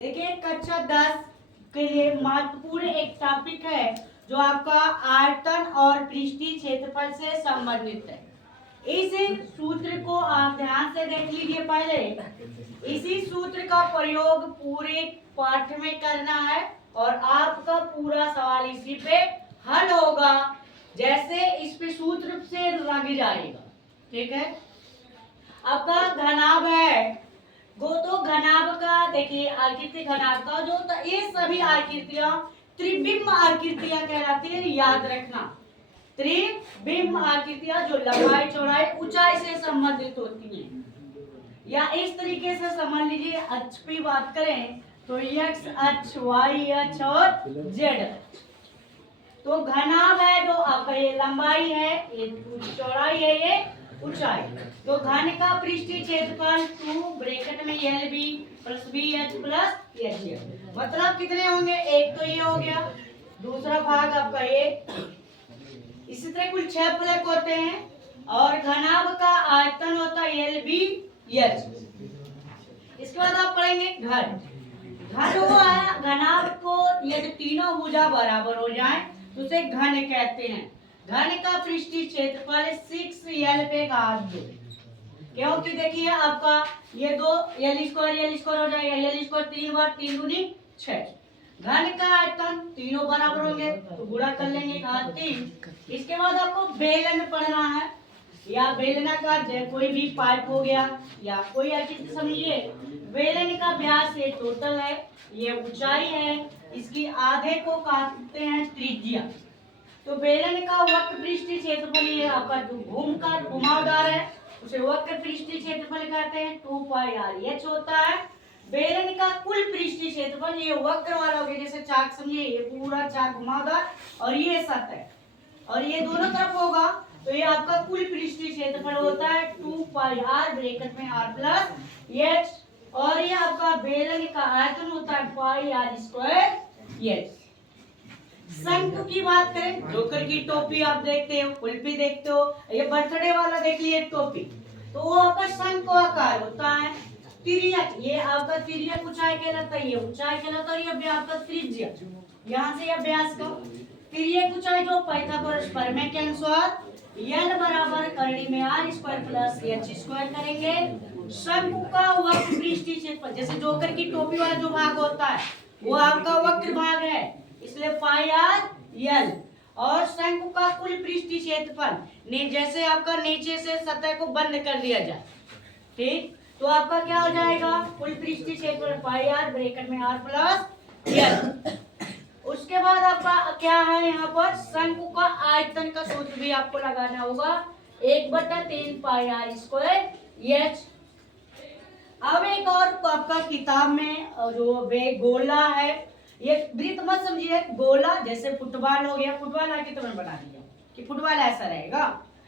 देखिए कक्षा 10 के लिए महत्वपूर्ण एक टॉपिक है जो आपका आयतन और पृष्ठीय क्षेत्रफल से संबंधित है। इस सूत्र को आप ध्यान से देख लीजिए। पहले इसी सूत्र का प्रयोग पूरे पाठ में करना है और आपका पूरा सवाल इसी पे हल होगा। जैसे इस पे सूत्र से लग जाएगा। ठीक है, आपका घनाभ है वो तो घनाभ का देखिए आकृति घनाभ का जो होता है, ये सभी आकृतियां त्रिबिंब आकृतियां कहलाती है। याद रखना, त्रिबिंब आकृतियां जो लंबाई चौड़ाई ऊंचाई से संबंधित होती हैं, या इस तरीके से समझ लीजिए। अक्ष की बात करें तो एक्स अक्ष, वाई अक्ष और जेड अक्ष। तो घनाभ है जो आपका ये लंबाई है, ये चौड़ाई है, ये ऊंचाई। तो घन का पृष्ठीय क्षेत्रफल 2 ब्रैकेट में L B plus B H plus H H, मतलब कितने होंगे? एक तो ये हो गया, दूसरा भाग आपका ये। इसी तरह कुल 6 फलक होते हैं और घनाभ का आयतन होता है एल बी एच। इसके बाद आप पढ़ेंगे घन। घन हुआ घनाभ को यदि तीनों भुजा बराबर हो जाए तो उसे घन कहते हैं। घन का पृष्ठीय क्षेत्रफल 6l पे घात 2, क्योंकि देखिए आपका ये दो l स्क्वायर हो जाएगा। l स्क्वायर 3 बार 3 दूनी 6। घन का आयतन तीनों बराबर होंगे तो गुणा कर लेंगे घात 3। इसके बाद आपको बेलन पढ़ना है, या बेलनाकार कोई भी पाइप हो गया या कोई आकृति समझिए। बेलन का व्यास ये टोटल है, ये ऊंचाई है, इसकी आधे को कहते हैं त्रिज्या। तो बेलन का वक्र पृष्ठीय क्षेत्रफल ये आपका जो घुमावदार है उसे वक्र पृष्ठीय क्षेत्रफल कहते हैं। 2 पाई आर एच होता है। बेलन का कुल पृष्ठीय क्षेत्रफल ये वक्र वाला हो गया, जैसे चाक समझिए, ये पूरा चाक घुमावदार और ये सतह और ये दोनों तरफ होगा, तो ये आपका कुल पृष्ठीय क्षेत्रफल होता है 2 पाई आर ब्रैकेट में आर प्लस एच, और ये आपका बेलन का आयतन होता है पाई आर स्क्वायर एच। शंकु की बात करें, जोकर की टोपी आप देखते हो, कुल्फी देखते हो, ये बर्थडे वाला देख लिए टोपी, तो वो आपका शंकु आकार होता है। तिर्यक, ये आपका तिर्यक ऊंचाई कहलाता है, ये ऊंचाई कहलाता है, ये आपका त्रिज्या। यहाँ से यह व्यास का तिर्यक ऊंचाई जो पाइथागोरस प्रमेय के अनुसार l बराबर करनी में r square plus h square करेंगे। शंकु का वक्र पृष्ठीय क्षेत्रफल, जैसे जोकर की टोपी वाला जो भाग होता है वो आपका वक्र भाग है, इसलिए पाई आर एल। और शंकु का कुल पृष्ठीय क्षेत्रफल जैसे आपका नीचे से सतह को बंद कर दिया जाए, ठीक, तो आपका क्या हो जाएगा? कुल पृष्ठीय क्षेत्रफल पाई आर ब्रैकेट में आर प्लस एल। उसके बाद आपका क्या है यहाँ पर? शंकु का आयतन का सूत्र भी आपको लगाना होगा, 1/3 पाई आर स्क्वायर एच। अब एक और आपका किताब में जो गोला है, ये वृत्त मत समझिए, गोला जैसे फुटबॉल हो गया, फुटबॉल आके तुमने बना दिया कि फुटबॉल ऐसा रहेगा,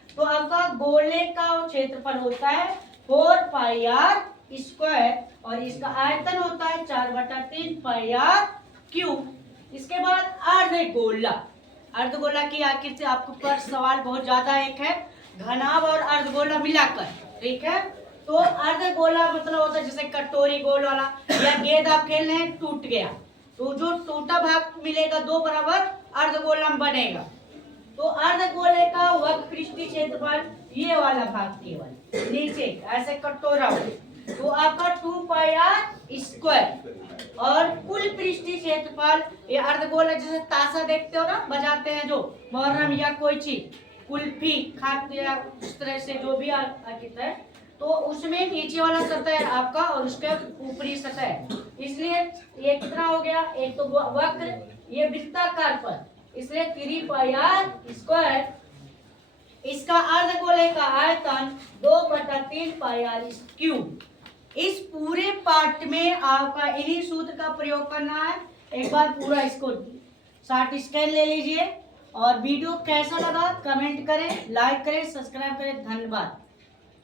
तो आपका गोले का क्षेत्रफल होता है 4 पाई आर स्क्वायर और इसका आयतन होता है 4/3 पाई आर क्यूब। इसके बाद अर्धगोला। अर्धगोला की आकृति आपके ऊपर सवाल बहुत ज्यादा एक है, घनाभ और अर्धगोला मिलाकर, ठीक है। तो अर्धगोला मतलब होता है जैसे कटोरी गोल वाला, या गेंद आप खेल रहे हैं टूट गया तो जो टूटा भाग मिलेगा 2 बराबर अर्धगोला बनेगा। तो अर्धगोले का वक्र पृष्ठीय क्षेत्रफल ये वाला भाग केवल नीचे ऐसे कटोरा हो, तो आपका 2 पाई आर स्क्वायर। और कुल पृष्ठीय क्षेत्रफल ये अर्धगोला जैसे ताशा देखते हो ना, बजाते हैं जो मुहर्रम या कोई चीज कुल्फी खाते या उस तरह से जो भी आकृति है, तो उसमें नीचे वाला सतह है आपका और उसके ऊपरी सतह है, इसलिए ये कितना हो गया? एक तो वक्र, ये वृत्ताकार पद, इसलिए 3 पाई आर स्क्वायर। इसका अर्धगोले का आयतन 2/3 पाई आर क्यूब। इस पूरे पाठ में आपका इन्हीं सूत्र का प्रयोग करना है। एक बार पूरा इसको शॉर्ट स्कैन ले लीजिए और वीडियो कैसा लगा कमेंट करें, लाइक करें, सब्सक्राइब करें। धन्यवाद।